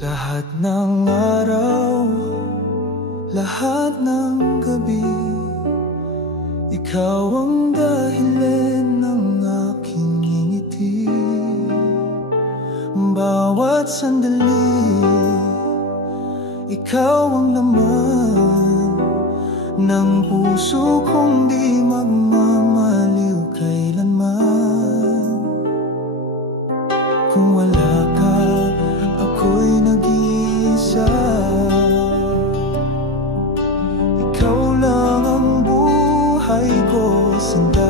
Lahat ng araw, lahat ng gabi, ikaw ang dahilan ng aking ngiti. Bawat sandali, ikaw ang laman ng puso kong di magmamaliw kailanman. Kung wala ka, ako'y nag-iisa. Ikaw lang ang buhay ko, sinta.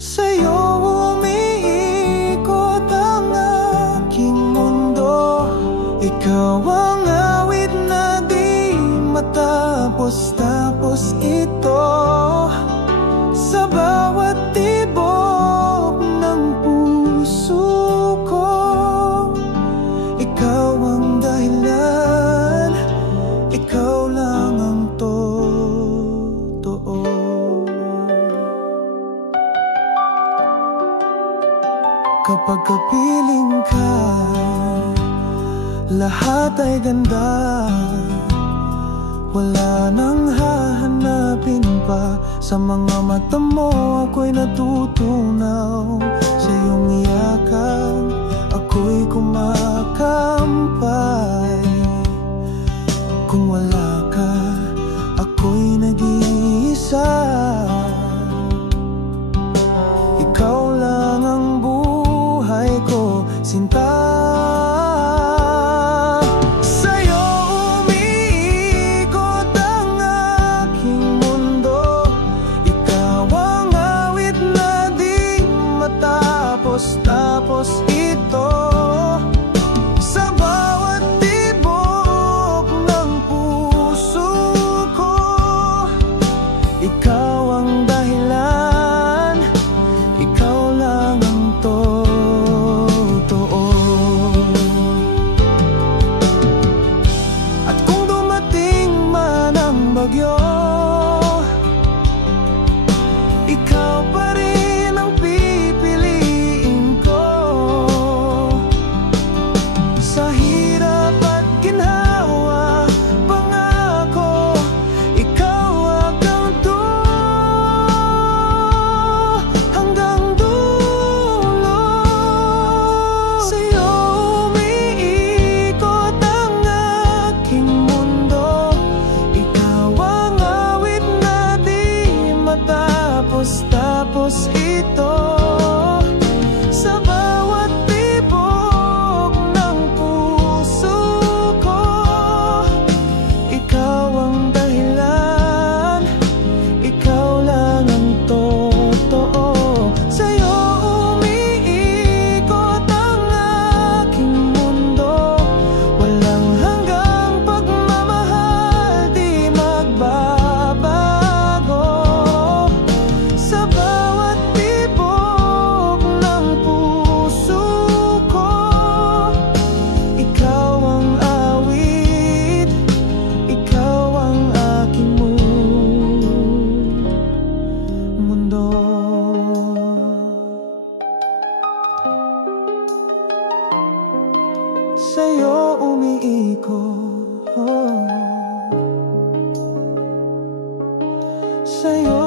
Sa'yo umiikot ang aking mundo. Ikaw ang awit na di matapos-tapos ito. Sa bawat tibok ng puso ko, ikaw ang dahilan, ikaw lang ang totoo. Kapag kapiling ka, lahat ay ganda. Wala nang hahanapin pa. Sa mga mata mo ako'y natutunaw. Sa iyong iyakan ako'y kumakampay. Kung wala ka, ako'y nag-iisa. Ikaw lang ang buhay ko, sinta. Tapos ito, sa bawat tibok ng puso ko, ikaw ang dahilan, ikaw lang ang totoo. At kung dumating man ang bagyo, ikaw pa rin ang pipiliin ko. Sa hirap at ginhawa, pangako, ikaw hanggang dulo. Sa'yo umiikot ang aking mundo. Ikaw ang awit na di matapos-tapos ito. Sa bawat tibok ng puso ko, ikaw ang dahilan, ikaw lang ang totoo. Sa'yo umiikot ang aking mundo. Walang hanggang pagmamahal, di magbabago. Sa bawat tibok ng puso ko, ikaw ang awit, ikaw ang aking mundo. Sa'yo umiikot, sa'yo